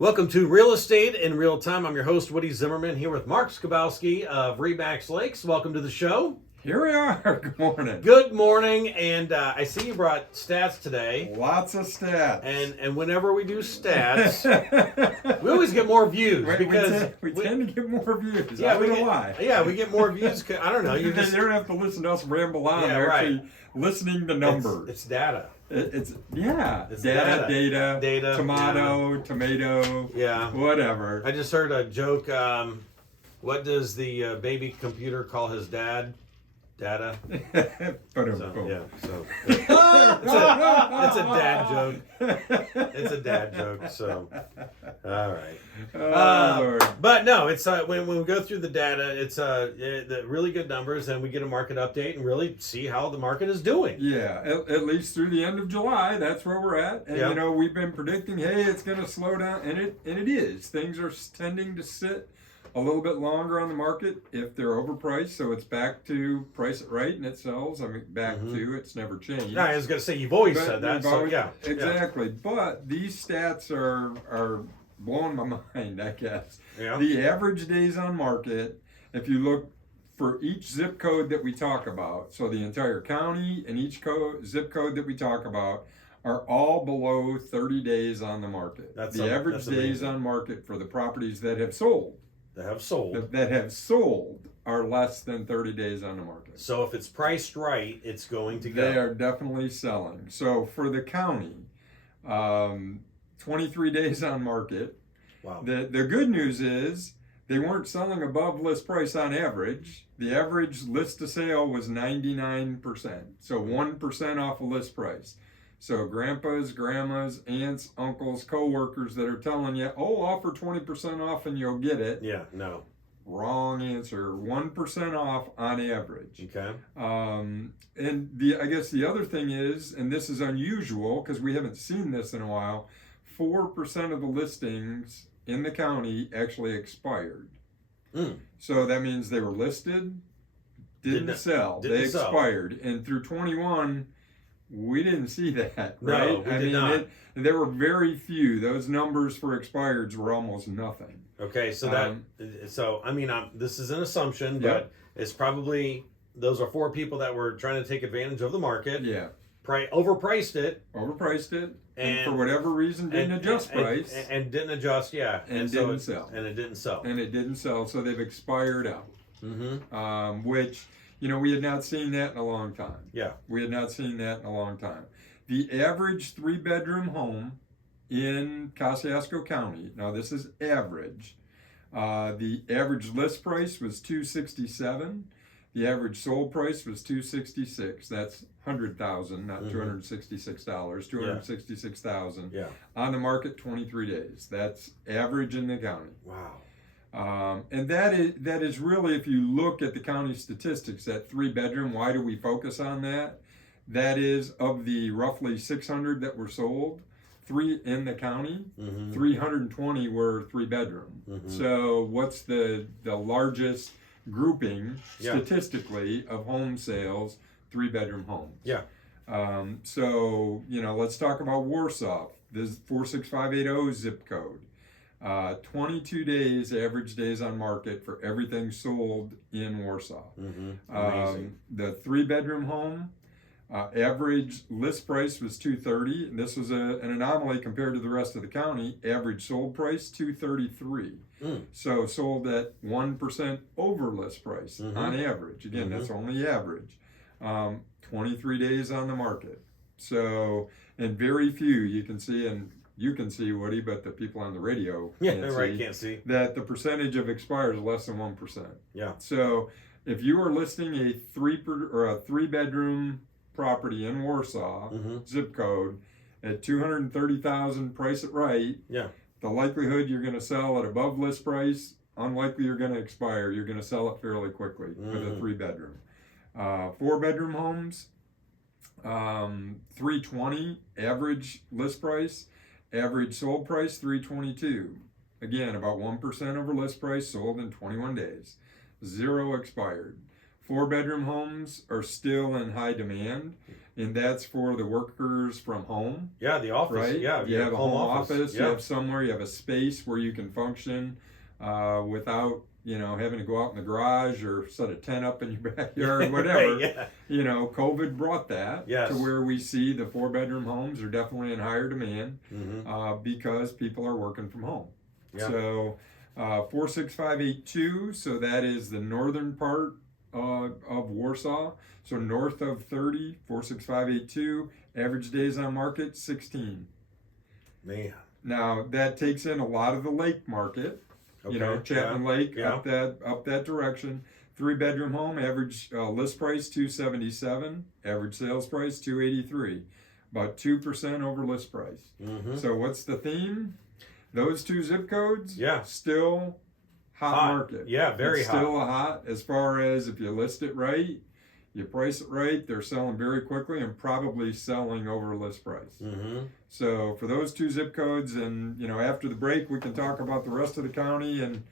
Welcome to Real Estate in Real Time. I'm your host, Woody Zimmerman, here with Mark Skabowski of Remax Lakes. Welcome to the show. Here we are. Good morning. Good morning, and I see you brought stats today. Lots of stats. And whenever we do stats, we always get more views because we tend to get more views. Yeah, I don't know why. Yeah, we get more views. I don't know. You don't have to listen to us ramble on. Yeah, They're right. actually listening to numbers. It's data. It's Data, tomato, Yeah. whatever. I just heard a joke. What does the baby computer call his dad? Data. So it's a dad joke. It's a dad joke. So, all right. Lord. But no, it's when we go through the data, it's the really good numbers, and we get a market update and really see how the market is doing. Yeah, at least through the end of July, that's where we're at. And Yep. we've been predicting, hey, it's going to slow down, and it is. Things are tending to sit a little bit longer on the market if they're overpriced. So it's back to price it right and it sells. I mean, back to it's never changed. Yeah, I was gonna say you've always But said that. we've So always- yeah, exactly. But these stats are blowing my mind, I guess. Yeah. The average days on market, if you look for each zip code that we talk about, so the entire county and each zip code that we talk about are all below 30 days on the market. The average days on market for the properties that have sold that have sold. are less than 30 days on the market. So if it's priced right, it's going to go. They are definitely selling. So for the county, 23 days on market. Wow. The good news is they weren't selling above list price on average. The average list to sale was 99%. So 1% off of list price. So grandpas, grandmas, aunts, uncles, co-workers that are telling you, oh, offer 20% off and you'll get it. Yeah, no. Wrong answer. 1% off on average. Okay. And I guess the other thing is, and this is unusual because we haven't seen this in a while, 4% of the listings in the county actually expired. So that means they were listed, didn't sell. They expired. And through 21, we didn't see that, right? No, we did not. There were very few. Those numbers for expireds were almost nothing. Okay, so this is an assumption, Yep. but it's probably those are 4 people that were trying to take advantage of the market. Yeah. Overpriced it, and for whatever reason didn't adjust price. And didn't adjust, yeah. And didn't sell. And it didn't sell. And it didn't sell, so they've expired out. Which, we had not seen that in a long time. Yeah. We had not seen that in a long time. The average 3-bedroom home in Kosciusko County, now this is average, the average list price was $267. The average sold price was $266. That's $100,000, not $266. $266,000. Yeah. On the market 23 days. That's average in the county. Wow. And that is really, if you look at the county statistics, that 3-bedroom, why do we focus on that? That is, of the roughly 600 that were sold, 3 in the county, 320 were 3-bedroom. So what's the largest grouping statistically of home sales? 3-bedroom homes. Yeah. So, let's talk about Warsaw. This is 46580 zip code. 22 days, average days on market for everything sold in Warsaw. Amazing. The 3-bedroom home, average list price was $230. And this was an anomaly compared to the rest of the county. Average sold price $233. So sold at 1% over list price on average. Again, that's only average. 23 days on the market. So, and very few you can see, and you can see, Woody, but the people on the radio can't see that the percentage of expires is less than 1%. Yeah. So if you are listing a 3-bedroom property in Warsaw, zip code, at $230,000, price it right. Yeah. The likelihood you're going to sell at above list price, unlikely you're going to expire. You're going to sell it fairly quickly with a 3-bedroom. 4-bedroom homes, 320 average list price, average sold price 322. Again, about 1% over list price, sold in 21 days. 0 expired. 4-bedroom homes are still in high demand, and that's for the workers from home. Yeah, the office. Right? Yeah, you have a home office. Yeah. You have somewhere. You have a space where you can function without having to go out in the garage or set a tent up in your backyard or whatever. Right, yeah. COVID brought that to where we see the 4-bedroom homes are definitely in higher demand because people are working from home. Yeah. So 46582. So that is the northern part of Warsaw. So north of 30, 46582. Average days on market 16. Man. Now that takes in a lot of the lake market. Okay. Chapman Lake up that direction. 3-bedroom home, average list price 277, average sales price 283, about 2% over list price. So what's the theme? Those 2 zip codes. Still hot market. Yeah, very hot. Still hot as far as if you list it right, you price it right, they're selling very quickly and probably selling over list price. So for those 2 zip codes, and after the break we can talk about the rest of the county and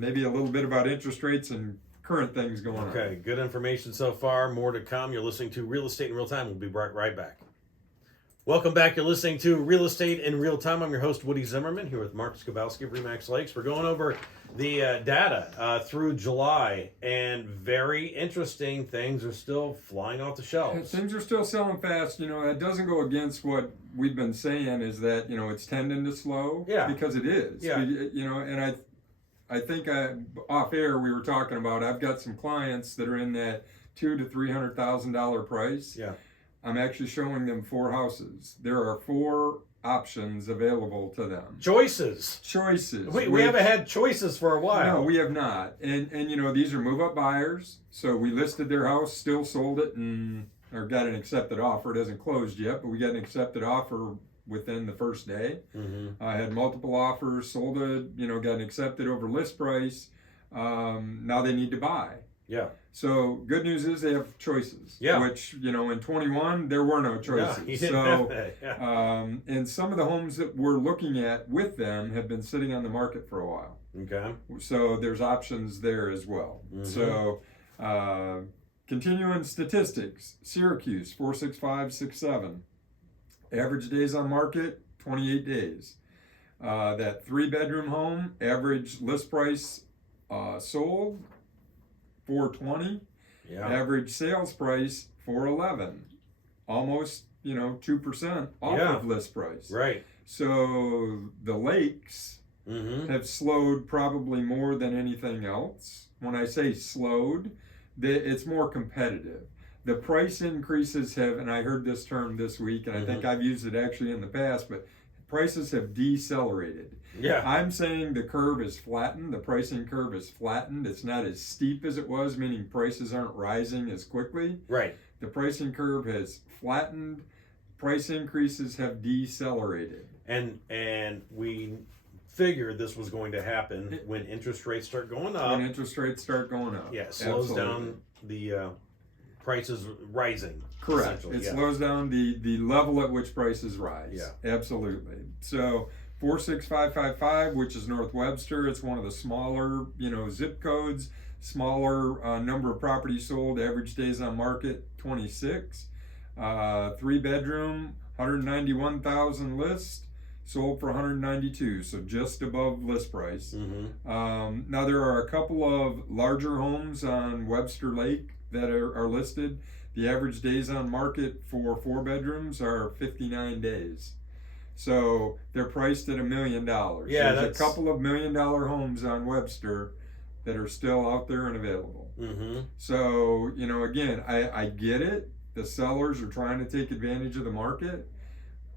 maybe a little bit about interest rates and current things going on. Okay, good information so far. More to come. You're listening to Real Estate in Real Time. We'll be right back. Welcome back. You're listening to Real Estate in Real Time. I'm your host, Woody Zimmerman, here with Mark Skabowski of Remax Lakes. We're going over the data through July, and very interesting things are still flying off the shelves. Things are still selling fast. That doesn't go against what we've been saying is that, it's tending to slow. Yeah. Because it is. Yeah. And I think off air we were talking about, I've got some clients that are in that $200,000 to $300,000 price. Yeah. I'm actually showing them 4 houses. There are 4 options available to them. Choices. We haven't had choices for a while. No, we have not. And these are move-up buyers. So we listed their house, still sold it, or got an accepted offer. It hasn't closed yet, but we got an accepted offer within the first day. I had multiple offers, sold it, got an accepted over list price. Now they need to buy. Yeah. So good news is they have choices. Yeah. Which, in 21, there were no choices. Yeah, so, and some of the homes that we're looking at with them have been sitting on the market for a while. Okay. So there's options there as well. So continuing statistics, Syracuse, 46567. Average days on market, 28 days. That 3-bedroom home, average list price sold, 420. Yeah. Average sales price 411. Almost, 2% off of list price. Right. So the lakes have slowed probably more than anything else. When I say slowed, it's more competitive. The price increases have, and I heard this term this week, and I think I've used it actually in the past, but prices have decelerated. Yeah. I'm saying the curve is flattened. The pricing curve is flattened. It's not as steep as it was, meaning prices aren't rising as quickly. Right. The pricing curve has flattened. Price increases have decelerated. And we figured this was going to happen when interest rates start going up. When interest rates start going up. Yeah, it slows down the prices rising. Correct. It slows down the level at which prices rise. Yeah. Absolutely. So 46555, which is North Webster, it's one of the smaller, zip codes, smaller number of properties sold, average days on market 26. 3-bedroom, 191,000 list, sold for 192, so just above list price. Now there are a couple of larger homes on Webster Lake that are listed. The average days on market for 4 bedrooms are 59 days. So they're priced at $1 million. Yeah, there's a couple of $1 million homes on Webster that are still out there and available. So, again, I get it. The sellers are trying to take advantage of the market,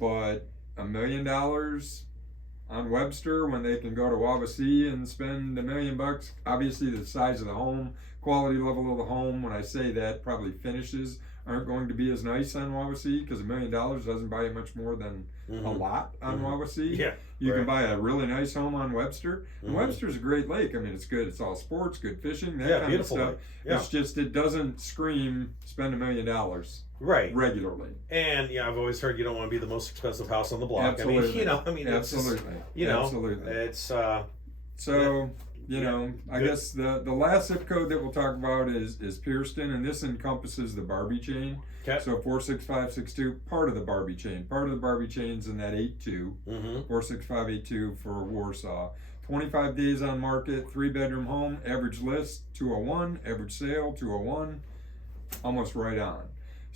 but $1 million on Webster when they can go to Wawasee and spend $1 million bucks. Obviously, the size of the home, quality level of the home, when I say that, probably finishes aren't going to be as nice on Wawasee because $1 million doesn't buy you much more than a lot on Wawasee. Yeah, you can buy a really nice home on Webster. And Webster's a great lake. I mean, it's good. It's all sports, good fishing, that kind of stuff. Yeah. It's just it doesn't scream spend $1 million regularly. And I've always heard you don't want to be the most expensive house on the block. Absolutely. Absolutely. Absolutely. It's so You know, I guess the last zip code that we'll talk about is Pierceton, and this encompasses the Barbie chain. Okay. So 46562, part of the Barbie chain. Part of the Barbie chain's in that 82, 46582 for Warsaw. 25 days on market, 3-bedroom home, average list 201, average sale 201, almost right on.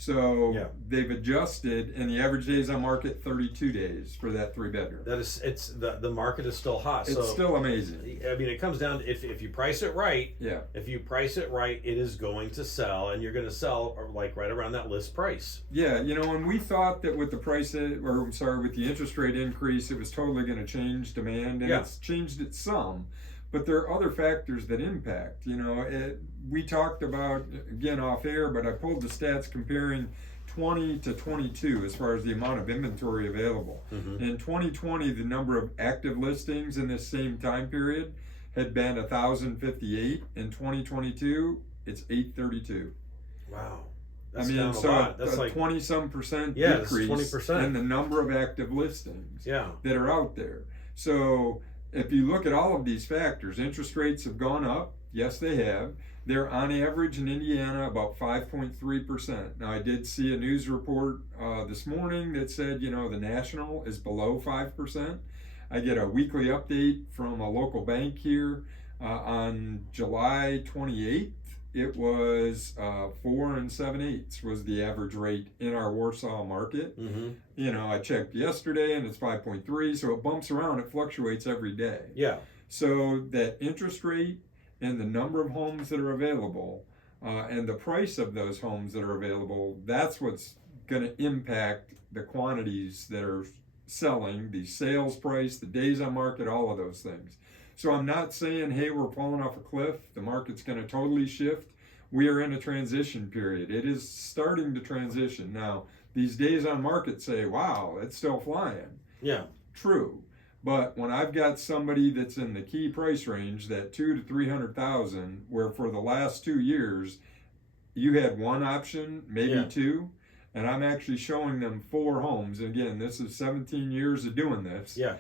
So they've adjusted, and the average days on market 32 days for that 3-bedroom. That is, it's the market is still hot. It's still amazing. I mean, it comes down to if you price it right. Yeah. If you price it right, it is going to sell, and you're going to sell like right around that list price. Yeah, you know, and we thought that with the with the interest rate increase, it was totally going to change demand, and it's changed it some. But there are other factors that impact. You know, we talked about, again, off air, but I pulled the stats comparing 20 to 22 as far as the amount of inventory available. In 2020, the number of active listings in this same time period had been 1,058. In 2022, it's 832. Wow. That's down a lot. That's like 20-some% decrease 20%. In the number of active listings that are out there. So if you look at all of these factors, interest rates have gone up. Yes, they have. They're on average in Indiana about 5.3%. Now, I did see a news report this morning that said, you know, the national is below 5%. I get a weekly update from a local bank here on July 28th. It was 4 7/8 was the average rate in our Warsaw market. You know, I checked yesterday and it's 5.3, so it bumps around. It fluctuates every day. Yeah. So that interest rate and the number of homes that are available and the price of those homes that are available, that's what's going to impact the quantities that are selling, the sales price, the days on market, all of those things. So I'm not saying, hey, we're falling off a cliff. The market's going to totally shift. We are in a transition period. It is starting to transition. Now, these days on market say, wow, it's still flying. Yeah. True. But when I've got somebody that's in the key price range, that 200,000 to 300,000, where for the last 2 years, you had one option, maybe two, and I'm actually showing them 4 homes. And again, this is 17 years of doing this. Yeah.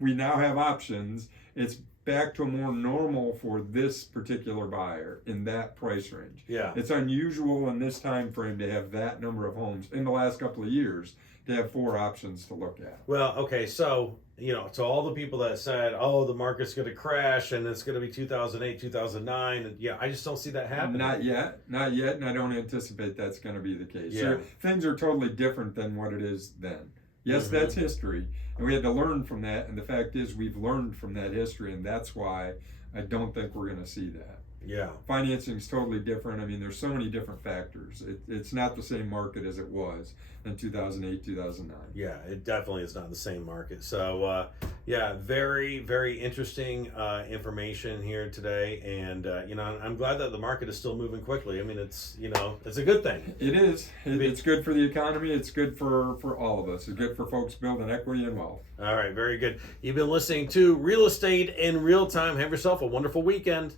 We now have options. It's back to a more normal for this particular buyer in that price range. Yeah. It's unusual in this time frame to have that number of homes in the last couple of years to have 4 options to look at. Well, okay, so, you know, to all the people that said, oh, the market's going to crash and it's going to be 2008, 2009, and I just don't see that happening. Not yet, and I don't anticipate that's going to be the case. Yeah. So things are totally different than what it is then. Yes, that's history, and we had to learn from that, and the fact is we've learned from that history, and that's why I don't think we're going to see that. Yeah. Financing is totally different. I mean, there's so many different factors. It's not the same market as it was in 2008, 2009. Yeah, it definitely is not the same market. So, very, very interesting information here today. And, you know, I'm glad that the market is still moving quickly. I mean, it's, you know, it's a good thing. It is. It's good for the economy. It's good for all of us. It's good for folks building equity and wealth. All right, very good. You've been listening to Real Estate in Real Time. Have yourself a wonderful weekend.